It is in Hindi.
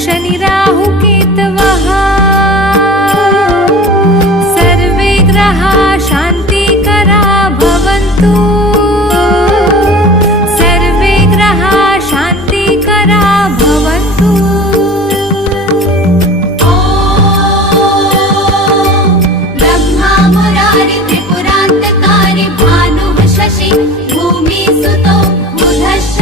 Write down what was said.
शनि राहु केतवः सर्वे ग्रहा शान्तिकरा भवन्तु। सर्वे ग्रहा शान्तिकरा भवन्तु। ब्रह्मा मुरारि त्रिपुरान्तकारी भानुः शशि भूमिसुतो बुधश्च